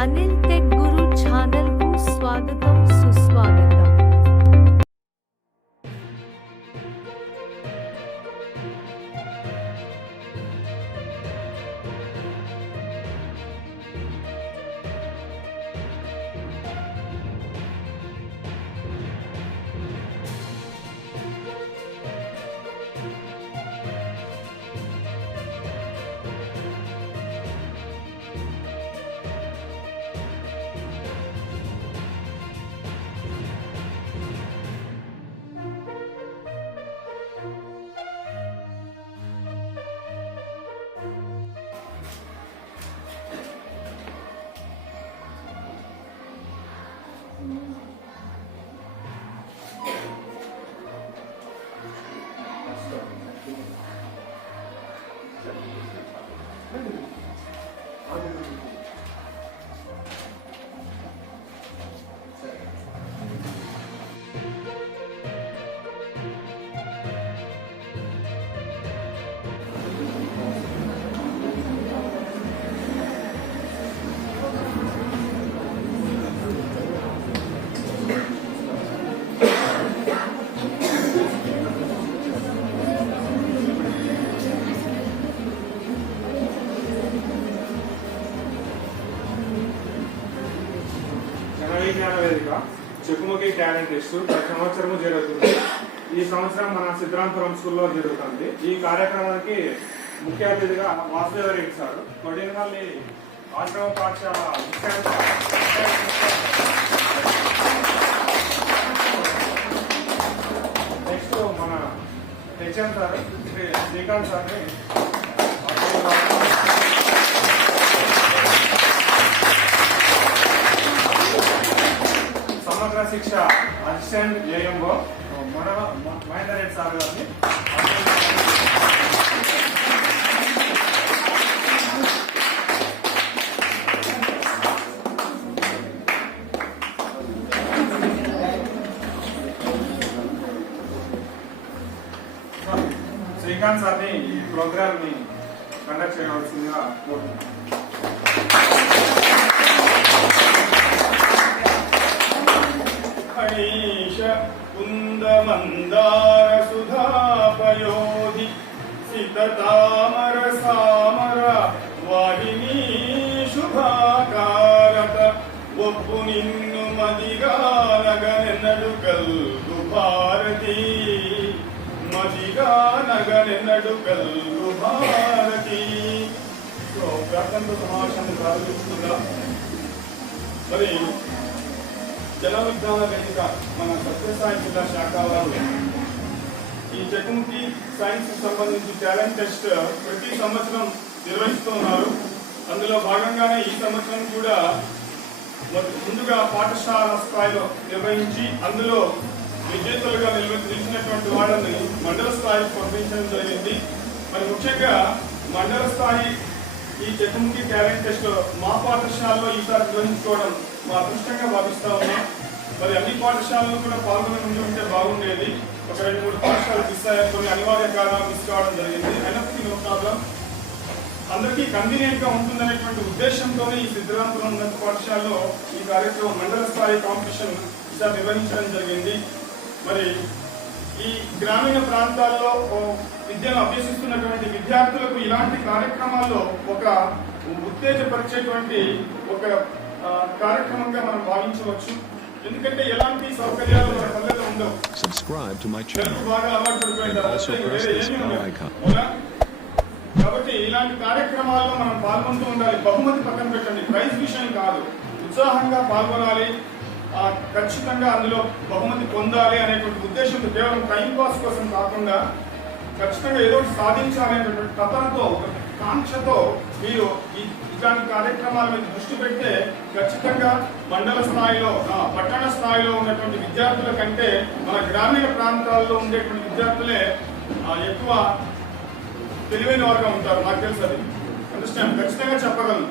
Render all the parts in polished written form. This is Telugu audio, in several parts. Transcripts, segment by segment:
అనిల్ టెక్ గురు ఛానల్ కు స్వాగతం సుస్వాగతం. వేదిక చెక్కుముఖి టాలెంట్ టెస్ట్ ప్రతి సంవత్సరము జరుగుతుంది. ఈ సంవత్సరం మన సిద్ధరాంపురం స్కూల్లో జరుగుతుంది. ఈ కార్యక్రమానికి ముఖ్య అతిథిగా వాసుదేవ రెడ్డి సార్ కొడినపల్లి ఆశ్రమ పాఠశాల నెక్స్ట్ మన హెచ్ఎం సార్ శ్రీకాంత్ సార్ని సమగ్ర శిక్ష assistant AMO Mahender Reddy sir గారిని శ్రీకాంత్ సార్ని ఈ ప్రోగ్రామ్ ని కండక్ట్ చేయవలసిందిగా కోరుతున్నాను. కుందమందార సుధాపయోధి సితతామర సామర వాహిని శుభాకారత ఒప్పు నిన్ను మదిగానగనెన్నడు కల్గు భారతి మదిగానగనెన్నడు కల్గు భారతి. సో ప్రార్థనతో సమావేశాన్ని ప్రారంభిస్తుందా? మరి జన విజ్ఞాన వేదిక మన సత్యసాయి జిల్లా శాఖ వారు ఈ చెక్కుముఖి సైన్స్ సంబంధించి టాలెంట్ టెస్ట్ ప్రతి సంవత్సరం నిర్వహిస్తూ ఉన్నారు. అందులో భాగంగానే ఈ సంవత్సరం కూడా ముందుగా పాఠశాల స్థాయిలో నిర్వహించి అందులో విజేతలుగా నిలిచినటువంటి వాళ్ళని మండల స్థాయికి పంపించడం జరిగింది. మరి ముఖ్యంగా మండల స్థాయి ఈ చెక్కుముఖి టాలెంట్ టెస్ట్ మా పాఠశాలలో ఈసారి నిర్వహించుకోవడం మా అదృష్టంగా భావిస్తా ఉన్నాం. మరి అన్ని పాఠశాలలు కూడా పాల్గొని ఉంటే బాగుండేది. ఒక 2-3 పాఠశాలలు మిస్ అయ్యారు, కొన్ని అనివార్య కారణాలు మిస్ కావడం జరిగింది. అయినప్పటికీ నో ప్రాబ్లం, అందరికీ కన్వీనియంట్ గా ఉంటుందనేటువంటి ఉద్దేశంతోనే ఈ సిద్ధరాంపురం ఉన్నత పాఠశాలలో ఈ కార్యక్రమం మండల స్థాయి కాంపిటీషన్ ఈసారి నిర్వహించడం జరిగింది. మరి ఈ గ్రామీణ ప్రాంతాల్లో విద్యను అభ్యసిస్తున్నటువంటి విద్యార్థులకు ఇలాంటి కార్యక్రమాల్లో ఒక ఉత్తేజపరిచేటువంటి ఒక కార్యక్రమంగా మనం భావించవచ్చు. ఎందుకంటే ఎలాంటి సౌకర్యాలు మన పల్లెల్లో ఉండవు. బాగా అలవాటు పడిపోయింది. కాబట్టి ఇలాంటి కార్యక్రమాల్లో మనం పాల్గొంటూ ఉండాలి. బహుమతి పక్కన పెట్టండి, ప్రైజ్ విషయం కాదు, ఉత్సాహంగా పాల్గొనాలి. ఖచ్చితంగా అందులో బహుమతి పొందాలి అనేటువంటి ఉద్దేశంతో కేవలం టైం పాస్ కోసం కాకుండా ఖచ్చితంగా ఏదో సాధించాలి అనేటువంటి తపనతో కాంక్షతో మీరు ఇలాంటి కార్యక్రమాల మీద దృష్టి పెడితే ఖచ్చితంగా మండల స్థాయిలో పట్టణ స్థాయిలో ఉన్నటువంటి విద్యార్థుల కంటే మన గ్రామీణ ప్రాంతాల్లో ఉండేటువంటి విద్యార్థులే ఎక్కువ తెలివైన వారుగా ఉంటారు. నాకు తెలుసు, అది అండర్స్టాండ్ ఖచ్చితంగా చెప్పగలను.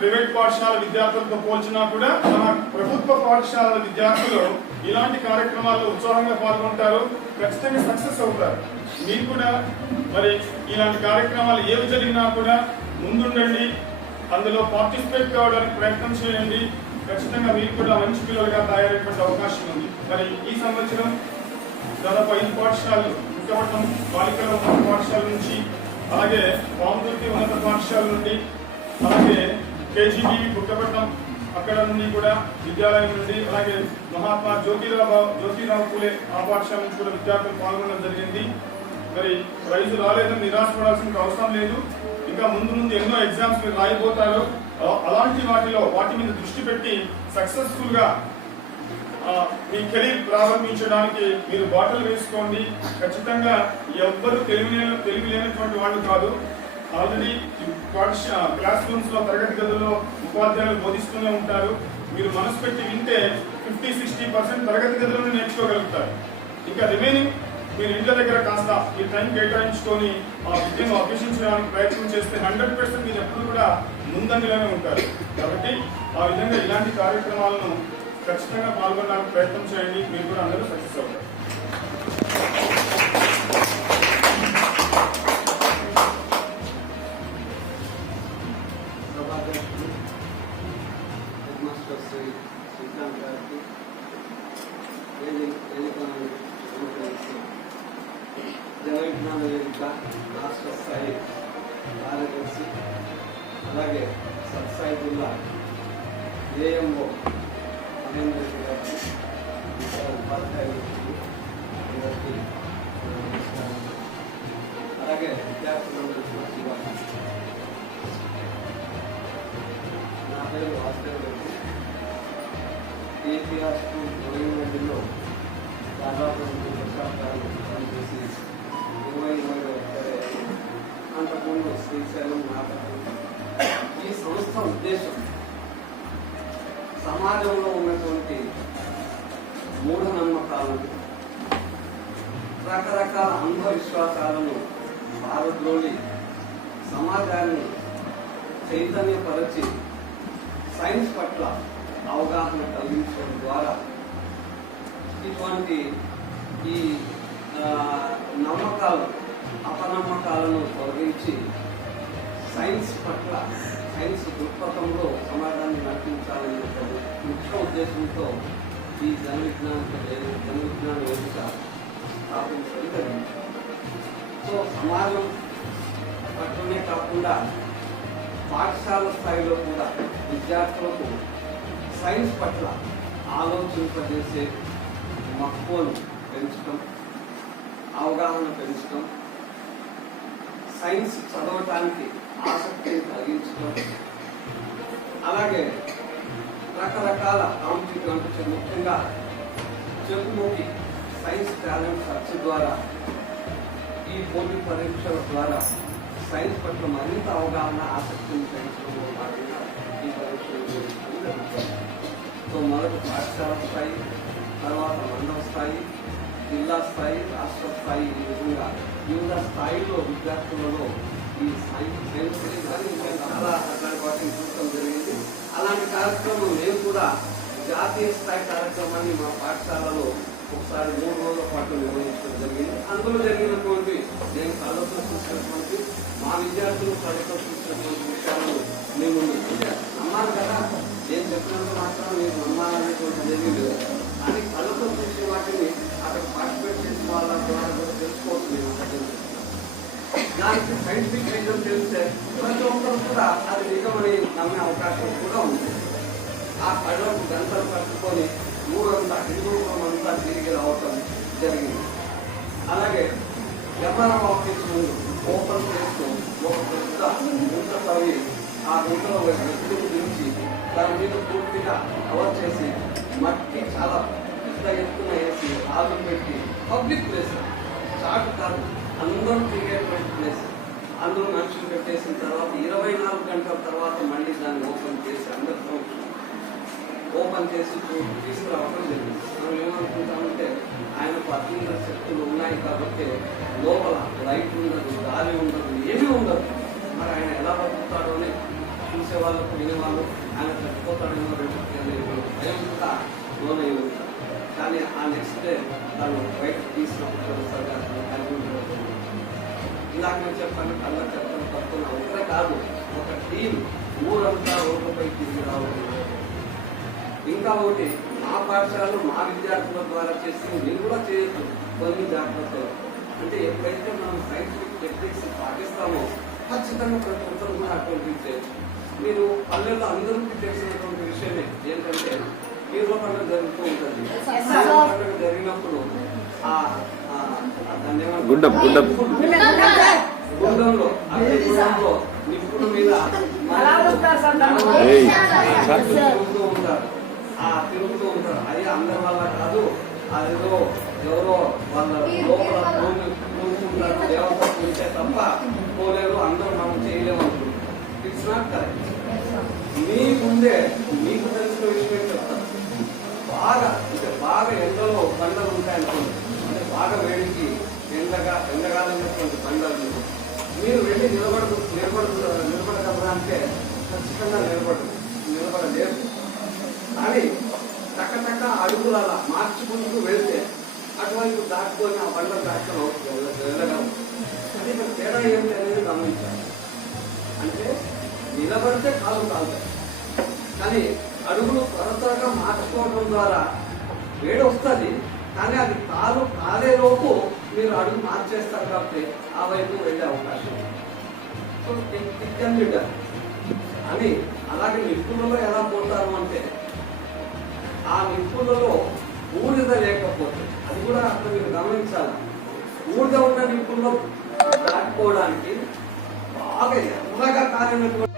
ప్రైవేట్ పాఠశాల విద్యార్థులతో పోల్చినా కూడా మన ప్రభుత్వ పాఠశాలల విద్యార్థులు ఇలాంటి కార్యక్రమాల్లో ఉత్సాహంగా పాల్గొంటారు, ఖచ్చితంగా సక్సెస్ అవుతారు. మీరు కూడా మరి ఇలాంటి కార్యక్రమాలు ఏవి జరిగినా కూడా ముందుండండి, అందులో పార్టిసిపేట్ కావడానికి ప్రయత్నం చేయండి. ఖచ్చితంగా మీరు కూడా మంచి పిల్లలుగా తయారయ్యేటువంటి అవకాశం ఉంది. మరి ఈ సంవత్సరం దాదాపు 5 పాఠశాలలు, ముఖ్యపట్నం బాలికల ఉన్నత పాఠశాల నుంచి, అలాగే వామదుర్తి ఉన్నత పాఠశాల నుండి, అలాగే కేజీబీ ముఖ్యపట్నం అక్కడ నుండి కూడా విద్యాలయం నుండి, అలాగే మహాత్మా జ్యోతిరావు పూలే ఆ పాఠశాల నుంచి కూడా విద్యార్థులు పాల్గొనడం జరిగింది. మరి ప్రైజు రాలేదని నిరాశపడాల్సిన అవసరం లేదు. ఇంకా ముందు ఎన్నో ఎగ్జామ్స్ మీరు రాయిపోతారు. అలాంటి వాటి మీద దృష్టి పెట్టి సక్సెస్ఫుల్ గా మీ కెరీర్ ప్రారంభించడానికి మీరు బాటలు వేసుకోండి. ఖచ్చితంగా ఎవ్వరు తెలివి లేనటువంటి వాళ్ళు కాదు. ఆల్రెడీ క్లాస్ రూమ్స్ లో, తరగతి గదుల్లో ఉపాధ్యాయులు బోధిస్తూనే ఉంటారు. మీరు మనసు పెట్టి వింటే 50-60% తరగతి గదులను నేర్చుకోగలుగుతారు. ఇంకా రిమైనింగ్ మీరు ఇంటి దగ్గర కాస్త ఈ టైం కేటాయించుకొని ఆ విద్యను అభ్యసించడానికి ప్రయత్నం చేస్తే 100% మీరు ఎప్పుడు కూడా ముందంజలోనే ఉంటారు. కాబట్టి ఆ విధంగా ఇలాంటి కార్యక్రమాలను ఖచ్చితంగా పాల్గొనడానికి ప్రయత్నం చేయండి. మీరు కూడా అందరూ సక్సెస్ అవుతారు. జనవిజ్ఞాన వేదిక రాష్ట్ర స్థాయి కార్యదర్శి, అలాగే సత్సాయి జిల్లా ఏఎంఓ మహేంద్ర రెడ్డి గారికి, ఉపాధ్యాయులకి అందరికీ నమస్కారం. అలాగే విద్యార్థులందరికీ నా పేరు వాసుదేవ్ రెడ్డి. కేసీఆర్ స్కూల్ గవర్నమెంట్లో దాదాపు 2 దశాబ్దాలు పనిచేసి 20 అంతకుముందు శ్రీశైలం నాటకం. ఈ సంస్థ ఉద్దేశం సమాజంలో ఉన్నటువంటి మూఢనమ్మకాలను, రకరకాల అంధవిశ్వాసాలను పారద్రోలి సమాజాన్ని చైతన్యపరచి సైన్స్ పట్ల అవగాహన కలిగించడం ద్వారా ఇటువంటి ఈ నమ్మకాలు, అపనమ్మకాలను తొలగించి సైన్స్ పట్ల, సైన్స్ దృక్పథంలో సమాజాన్ని నడిపించాలనే ముఖ్య ఉద్దేశంతో ఈ జనవిజ్ఞాన వేదిక స్థాపించడం జరిగింది. సో సమాజం పట్లనే కాకుండా పాఠశాల స్థాయిలో కూడా విద్యార్థులకు సైన్స్ పట్ల ఆలోచింపజేసే మక్కువను పెంచడం, అవగాహన పెంచడం, సైన్స్ చదవటానికి ఆసక్తిని కలిగించడం, అలాగే రకరకాల కాంపిటేటివ్ అంటే ముఖ్యంగా చెప్పుకోకి సైన్స్ టాలెంట్ సర్చ్ ద్వారా, ఈ పోటీ పరీక్షల ద్వారా సైన్స్ పట్ల మరింత అవగాహన, ఆసక్తిని పెంచడంలో భాగంగా ఈ పరీక్షలు జరుగుతుంది. సో మొదట పాఠశాల స్థాయి, తర్వాత మండల స్థాయి, జిల్లా స్థాయి, రాష్ట్ర స్థాయి, ఈ విధంగా వివిధ స్థాయిలో విద్యార్థులలో ఈ సైన్స్ చాలా అట్లాంటి వాటిని చూడటం జరిగింది. అలాంటి కార్యక్రమం మేము కూడా జాతీయ స్థాయి కార్యక్రమాన్ని మా పాఠశాలలో ఒకసారి 3 రోజుల పాటు నిర్వహించడం జరిగింది. అందులో జరిగినటువంటి నేను కళ్ళతో చూసినటువంటి, మా విద్యార్థులు కళ్ళతో చూసినటువంటి విషయాలను మేము నమ్మాలి కదా. నేను చెప్పినంత మాత్రం మీరు నమ్మాలనేటువంటి ఏమీ లేదు. అని కళ్ళతో చూసే వాటిని అక్కడ పార్టిసిపేట్ చేసిన వాళ్ళ ద్వారా కూడా తెలుసుకోవచ్చు. నేను దానికి సైంటిఫిక్ రీజన్ తెలిస్తే ప్రతి ఒక్కరు కూడా అది నిజమని నమ్మే అవకాశం కూడా ఉంది. ఆ కళ్ళకు గంటలు పట్టుకొని ఊరంతా, హిందూపురం అంతా తిరిగి రావటం జరిగింది. అలాగే ఎంఆర్ఓ ఆఫీస్ ముందు ఓపెన్ చేస్తూ ఒక పెద్ద గుంట తవ్వి ఆ గుంటలో వ్యక్తులు దించి దాని మీద పూర్తిగా కవర్ చేసి మట్టి చాలా పెద్ద ఎత్తున వేసి ఆలు పెట్టి పబ్లిక్ ప్లేస్, చాటు కాదు, అందరూ తిరిగేటువంటి ప్లేస్, అందరూ మనుషులు పెట్టేసిన తర్వాత 24 గంటల తర్వాత మళ్ళీ దాన్ని ఓపెన్ చేసి అందరితో ఓపెన్ చేసి తీసుకురావడం జరిగింది. మనం ఏమనుకుంటామంటే ఆయనకు అతీత శక్తులు ఉన్నాయి కాబట్టి లోపల లైట్ ఉండదు, గాలి ఉండదు, ఏమీ ఉండదు. మరి ఆయన ఎలా బతుకుతాడో అని చూసేవాళ్ళకు, వినేవాళ్ళు ఆయన చచ్చిపోతాడేమో భయం కూడా లోనై ఉంటారు. కానీ ఆ నెక్స్ట్ డే తను బయటకు తీసినప్పుడు ఇందాక నేను చెప్పాను, కళ్ళ చెప్పడం తప్పున ఒకరే కాదు, ఒక టీం ఊరంతా రోడ్లపై తిరిగి రావడం. ఇంకా ఒకటి, మా పాఠశాలలో మా విద్యార్థుల ద్వారా చేసి మీరు కూడా చేయొచ్చు కొన్ని జాగ్రత్తలు. అంటే ఎప్పుడైతే మనం సైంటిఫిక్ టెక్నిక్స్ పాటిస్తామో ఖచ్చితంగా ప్రతి ఒక్కరు కూడా అటువంటివి చేయొచ్చు. మీరు పల్లెల్లో అందరికీ తెలిసినటువంటి విషయమే ఏంటంటే పీర్ల పండుగ జరుగుతూ ఉంటుంది. పీర్ల పండుగ జరిగినప్పుడు గుండంలో నిప్పుల మీద తిరుగుతూ ఉంటారు. అది అందరి వల్ల కాదు, అదేదో ఎవరో వాళ్ళ లోపల పూనుకుంటారు, దేవత పూజే తప్ప పోలేరు, అందరూ మనం చేయలేము అనుకుంటున్నాం. It's not correct. మీ ముందే మీకు తెలిసిన విషయమే చెప్తారు. బాగా ఎండలో బండలు ఉంటాయనుకోండి, అంటే బాగా వేడికి ఎండగాలన్నటువంటి బండలు మీరు వెళ్ళి నిలబడగలరా అంటే ఖచ్చితంగా నిలబడలేరు. కానీ టక్క అడుగులు అలా మార్చుకుంటూ వెళ్తే అటువైపు దాటుకొని ఆ బండలు దాటుకొని వెళ్ళగలరు. అది ఇక్కడ తేడా ఏమిటి అనేది గమనించాలి. అంటే నిలబడితే కాలు కాలుతాయి, కానీ అడుగులు త్వరగా మార్చుకోవడం ద్వారా వేడి వస్తుంది. కానీ అది కాలేలోపు మీరు అడుగు మార్చేస్తారు కాబట్టి ఆ వైపు వెళ్ళే అవకాశం అని. అలాగే నిప్పులలో ఎలా పోతారు అంటే ఆ నిప్పులలో బూడిద లేకపోతే, అది కూడా అక్కడ మీరు గమనించాలి. బూడిద ఉన్న నిప్పుల్లో దాటిపోవడానికి బాగా ఎర్రగా కాలినటువంటి